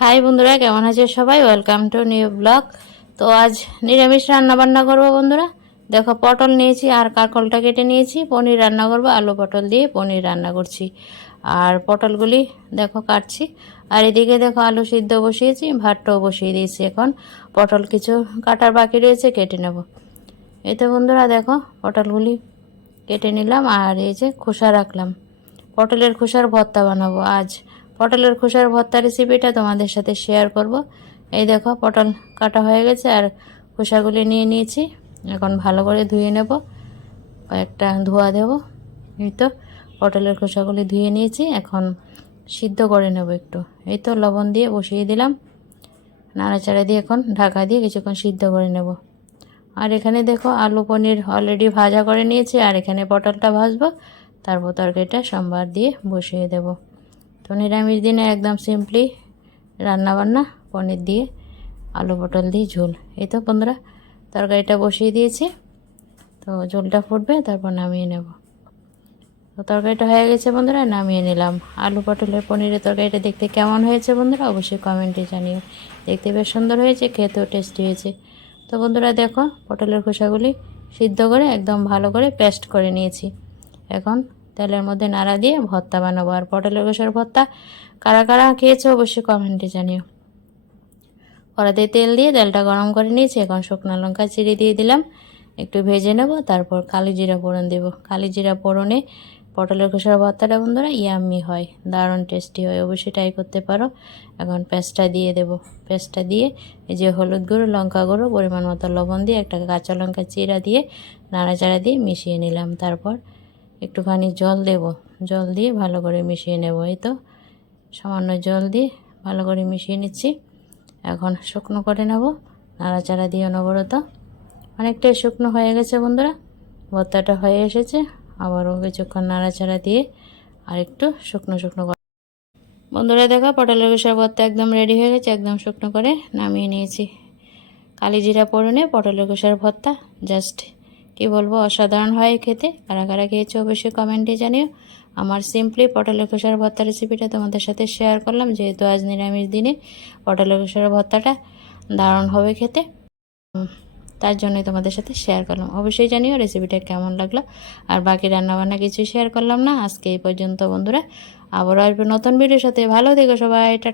High বন্ধুরা, কেমন আছে সবাই? ওয়েলকাম টু নিউ ব্লগ তো আজ নিরামিষ রান্না বান্না করব বন্ধুরা। দেখো, পটল নিয়েছি আর কাকলটা কেটে নিয়েছি। পনির রান্না করব, আলু পটল দিয়ে পনির রান্না করছি। আর পটলগুলি দেখো কাটছি। আর এদিকে দেখো, আলু সিদ্ধ বসিয়েছি, ভাতটাও বসিয়ে দিয়েছি এখন। পটল কিছু কাটার বাকি রয়েছে, কেটে নেব। এতে বন্ধুরা, দেখো, পটলগুলি কেটে নিলাম। আর এই যে খোসা রাখলাম। পটলের খোসার ভর্তা বানাবো আজ। পটলের খোসার ভর্তা রেসিপিটা তোমাদের সাথে শেয়ার করব। এই দেখো, পটল কাটা হয়ে গেছে আর খোসাগুলি নিয়ে নিয়েছি। এখন ভালো করে ধুয়ে নেব। কয়েকটা ধোয়া দেব। এই তো, পটলের খোসাগুলি ধুয়ে নিয়েছি। এখন সিদ্ধ করে নেব একটু। এই তো, লবণ দিয়ে বসিয়ে দিলাম। নাড়াচাড়া দিয়ে এখন ঢাকা দিয়ে কিছুক্ষণ সিদ্ধ করে নেব। আর এখানে দেখো, আলু পনির অলরেডি ভাজা করে নিয়েছি। আর এখানে পটলটা ভাজবো। তারপর তরকারিটা সোমবার দিয়ে বসিয়ে দেব। তো নিরামিষ দিনে একদম সিম্পলি রান্নাবান্না, পনির দিয়ে আলু পটল দিয়ে ঝোল। এই তো বন্ধুরা, তরকারিটা বসিয়ে দিয়েছি। তো ঝোলটা ফুটবে, তারপর নামিয়ে নেব। তো তরকারিটা হয়ে গেছে বন্ধুরা, নামিয়ে নিলাম। আলু পটলের পনিরের তরকারিটা দেখতে কেমন হয়েছে বন্ধুরা, অবশ্যই কমেন্টে জানিও। দেখতে বেশ সুন্দর হয়েছে, খেতেও টেস্টি হয়েছে। তো বন্ধুরা দেখো, পটলের খোসাগুলি সিদ্ধ করে একদম ভালো করে পেস্ট করে নিয়েছি। এখন তেলের মধ্যে নাড়া দিয়ে ভর্তা বানাবো। আর পটলের খোসার ভর্তা কারা কারা খেয়েছে অবশ্যই কমেন্টে জানিও। কড়াতে তেল দিয়ে তেলটা গরম করে নিয়েছি, এখন শুকনো লঙ্কা চিড়ে দিয়ে দিলাম। একটু ভেজে নেব, তারপর কালি জিরা ফোড়ন দেবো। কালি জিরা ফোড়নে পটলের খোসার ভর্তাটা বন্ধুরা ইয়াম্মি হয়, দারুণ টেস্টি হয়, অবশ্যই ট্রাই করতে পারো। এখন পেস্টটা দিয়ে দেব। পেস্টটা দিয়ে এই যে হলুদ গুঁড়ো, লঙ্কা গুঁড়ো, পরিমাণ মতো লবণ দিয়ে একটা কাঁচা লঙ্কা চিরা দিয়ে নাড়াচাড়া দিয়ে মিশিয়ে নিলাম। তারপর একটুখানি জল দেব। জল দিয়ে ভালো করে মিশিয়ে নেব, এই তো। সামান্য জল দিয়ে ভালো করে মিশিয়ে নিচ্ছি। এখন শুকনো করে নেব। নাড়াচাড়া দিয়ে অনবরত। অনেকটাই শুকনো হয়ে গেছে বন্ধুরা। ভর্তাটা হয়ে এসেছে। আবারও কিছুক্ষণ নাড়াচাড়া দিয়ে আর একটু শুকনো শুকনো করে বন্ধুরা, দেখা, পটলের বিষয় ভর্তা একদম রেডি হয়ে গেছে, একদম শুকনো করে নামিয়ে নিয়েছি। কালি জিরা পড়নে পটলের কষার ভর্তা জাস্ট কি বলব, অসাধারণ হয় খেতে। কারা কারা খেয়েছে অবশ্যই কমেন্টে জানিও। আমার সিম্পলি পটলের খোসার ভর্তা রেসিপিটা তোমাদের সাথে শেয়ার করলাম, যেহেতু আজ নিরামিষ দিনে পটলের খোসার ভর্তাটা দারুণ হবে খেতে। তার জন্যই তোমাদের সাথে শেয়ার করলাম। অবশ্যই জানিও রেসিপিটা কেমন লাগল। আর বাকি রান্নাবান্না কিছু শেয়ার করলাম না। আজকে এই পর্যন্ত বন্ধুরা, আবারও আসবে নতুন ভিডিওর সাথে। ভালো থেকো সবাই, টাটা।